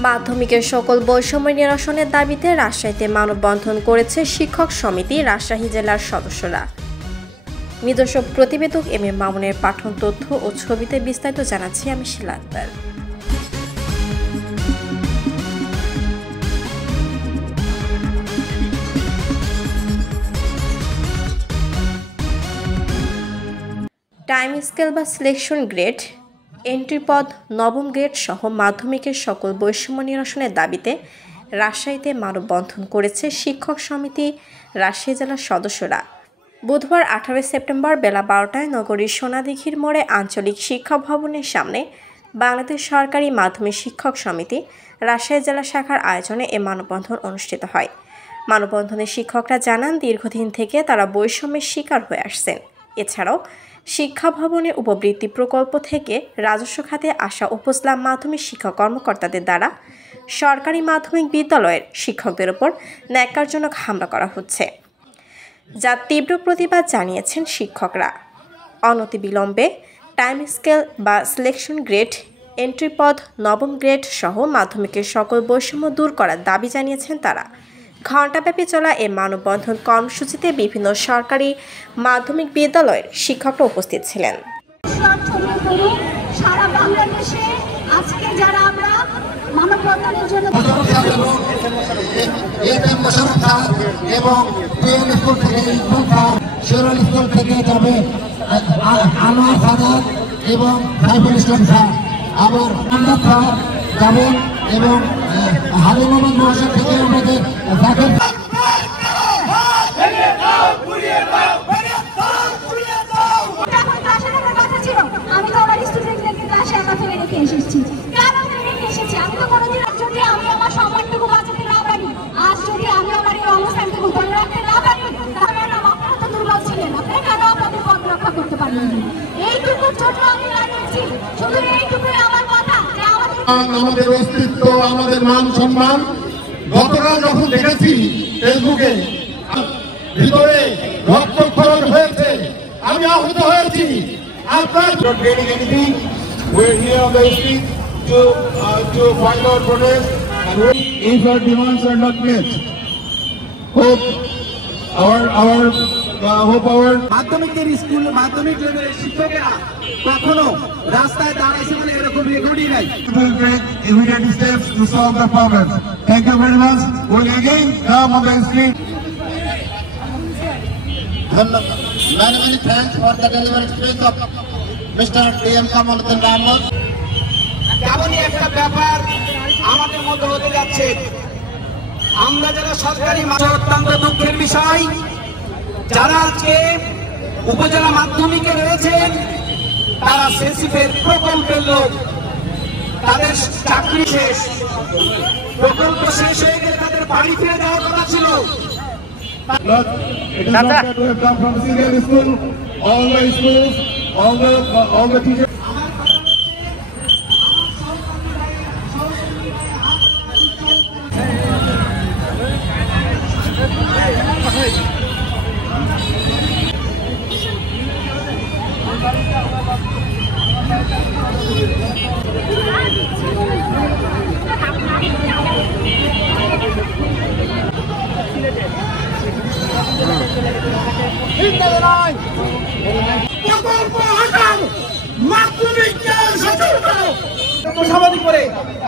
মাধ্যমিকের সকল বৈষম্য নিরসনের দাবিতে রাজশাহীতে মানববন্ধন করেছে শিক্ষক সমিতি রাজশাহী জেলার সদস্যরা। নিজস্ব প্রতিবেদক এম এ মামুনের পাঠন তথ্য ও ছবিতে বিস্তারিত জানাচ্ছি আমি শিলা আক্তার। টাইম স্কেল বা সিলেকশন গ্রেড, এন্ট্রি পদ, নবম গ্রেড সহ মাধ্যমিকের সকল বৈষম্য নিরসনের দাবিতে রাজশাহীতে মানববন্ধন করেছে শিক্ষক সমিতি রাজশাহী জেলার সদস্যরা। বুধবার 18 সেপ্টেম্বর বেলা 12টায় নগরীর সোনাদিঘির মোড়ে আঞ্চলিক শিক্ষা ভবনের সামনে বাংলাদেশ সরকারি মাধ্যমিক শিক্ষক সমিতি রাজশাহী জেলা শাখার আয়োজনে এ মানববন্ধন অনুষ্ঠিত হয়। মানববন্ধনে শিক্ষকরা জানান, দীর্ঘদিন থেকে তারা বৈষম্যের শিকার হয়ে আসছেন। এছাড়াও শিক্ষা ভবনের উপবৃত্তি প্রকল্প থেকে রাজস্ব খাতে আসা উপজেলা মাধ্যমিক শিক্ষা কর্মকর্তাদের দ্বারা সরকারি মাধ্যমিক বিদ্যালয়ের শিক্ষকদের ওপর ন্যাক্কারজনক হামলা করা হচ্ছে, যার তীব্র প্রতিবাদ জানিয়েছেন শিক্ষকরা। অনতিবিলম্বে টাইম স্কেল বা সিলেকশন গ্রেড, এন্ট্রি পদ, নবম গ্রেড সহ মাধ্যমিকের সকল বৈষম্য দূর করার দাবি জানিয়েছেন তারা। ঘণ্টাব্যাপী চলা এ মানববন্ধন কর্মসূচিতে বিভিন্ন সরকারি মাধ্যমিক বিদ্যালয়ের শিক্ষকরা উপস্থিত ছিলেন। সারা বাংলাদেশে আজকে যারা আমরা মানববন্ধনের জন্য এবং স্কুল থেকে যাবে আনোয়ার সাদাত এবং সাইফুল ইসলাম স্যার, আবার স্যার যাবেন এবং হাবিব মোহাম্মদ মহাশয় থেকে আমাদের আমি তো আমার স্টুডেন্টদেরকে ক্লাসে একা ফেলে রেখে এসেছি। কেন ফেলে রেখে এসেছি? আমি তো কোনোদিন যদি আমি আমার সম্মানটুকু বাঁচাতে না পারি, আজ যদি আমি আমার এই অবস্থানটুকু ধরে রাখতে না পারি, তাহলে আপনারা তো দুর্বল ছিলেন, আপনারা কেন আপনাদের পথ রক্ষা করতে পারলেন? এইটুকুর জন্য আমি দাঁড়িয়েছি, শুধু এইটুকুই আমার কথা যে আমাদের অস্তিত্ব, আমাদের মান সম্মান গতকাল যখন দেখেছি ফেসবুকে ভিতরে রক্তক্ষরণ হয়েছে, আমি আহত হয়েছি। আপনার we're here on the street to find our protest, and if our demands are not met, hope our মাধ্যমিকের স্কুল মাধ্যমিক লেভেলের শিক্ষকেরা কখনো রাস্তায় দাঁড়াইছে বলে এরকম রেকর্ডই নাই। will take immediate steps to solve the problem. Thank you very much. We'll again come on the street. Many thanks for the delivery speech of Mr. D.M. Kamaluddin Ahmed. তেমনই একটা ব্যাপার আমাদের মধ্যে হতে যাচ্ছে। আমরা যারা সরকারি অত্যন্ত দুঃখের বিষয়, যারা আজকে উপজেলা মাধ্যমিকে রয়েছেন তারা সেন্সিফের প্রকল্পের লোক, তাদের চাকরি শেষ, প্রকল্প শেষ হয়ে গেলে তাদের বাড়ি ফিরে যাওয়ার কথা ছিল। But it is not that we have come from senior school, all the schools, all the teachers. সামাজিক করে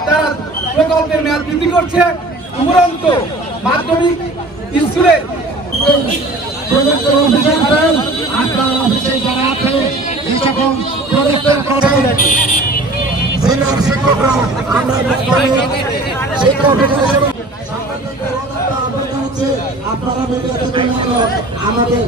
তারা প্রকল্পের মেয়াদ বৃদ্ধি করছে। উপরন্ত মাধ্যমিক স্কুলে আমাদের